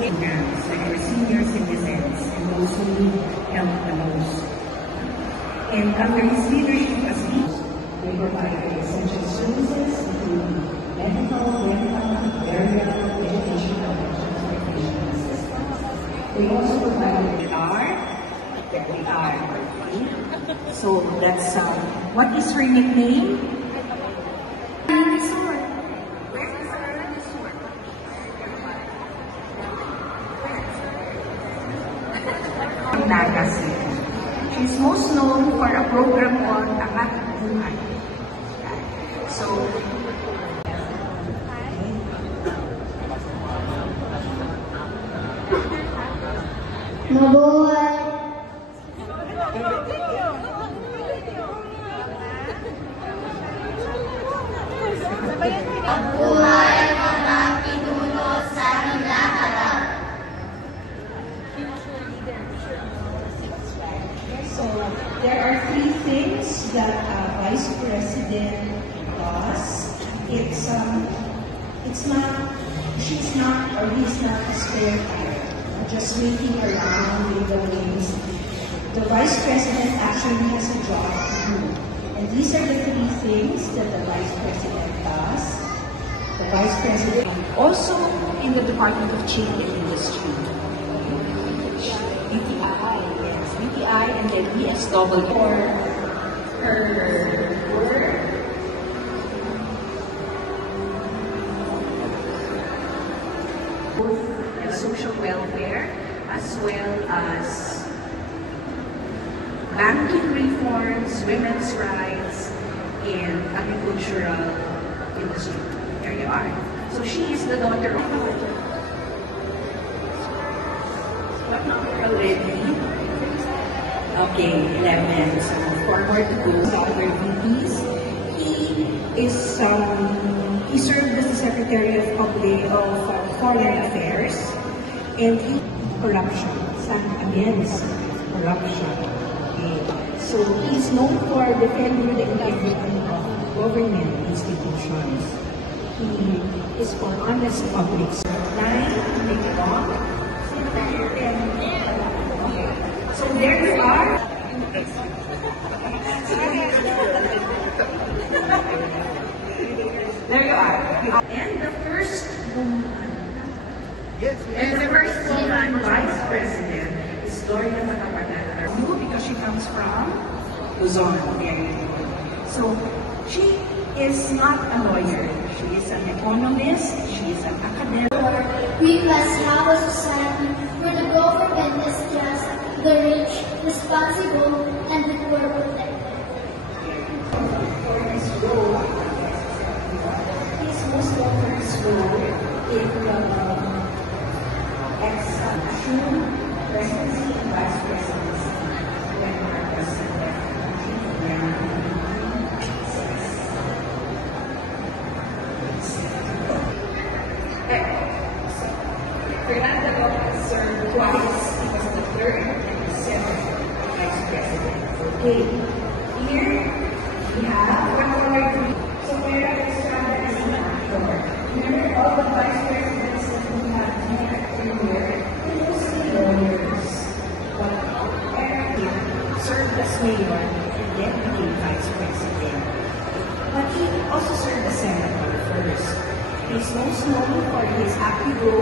programs like our senior citizens and those who need help the most. And under his leadership as leader, they provided essential services including medical, dental, burial, education, and transportation assistance. They also provided that we are. So that's what is her nickname? Naga City. She's most known for a program called Angat Buhay. So, mabuhay! Mabuhay mga pinuno sa hinaharap! So, there are three things that Vice President does. It's not, she's not, or he's not a spare tire, just waiting around with the wings. The Vice President actually has a job to do. And these are the three things that the Vice President does. The Vice President also in the Department of Trade and Industry. BPI, yes, BPI, and then ESW for her work. Both social welfare as well as banking reforms, women's rights, and agricultural industry. There you are. So she is the daughter of what number already? Okay, 11. So forward to go. Other VPs. He served as the Secretary of Foreign Affairs, and he corruption, stand against corruption. Okay. So he's known for defending the integrity of government institutions. He is for honest public service. Take it off. So there you are. There you are. And the first woman, Vice President is Gloria Macapagal, because she comes from Luzon. There you go. So she is not a lawyer. She is an economist. She is an academic. We must have a society where the government is just, the rich, responsible, and the poor protected. For his role, his most daughter's role in the ex-national presidency and vice presidency when Marcos left Fernando Lopez served twice. He was the third and the seventh vice president. Okay, here we have so Vera Estrada is an actor. Remember all the vice presidents that we have here earlier, they mostly lawyers. But Eric served as mayor and then became vice president. But he also served as senator first. He's most known for his active role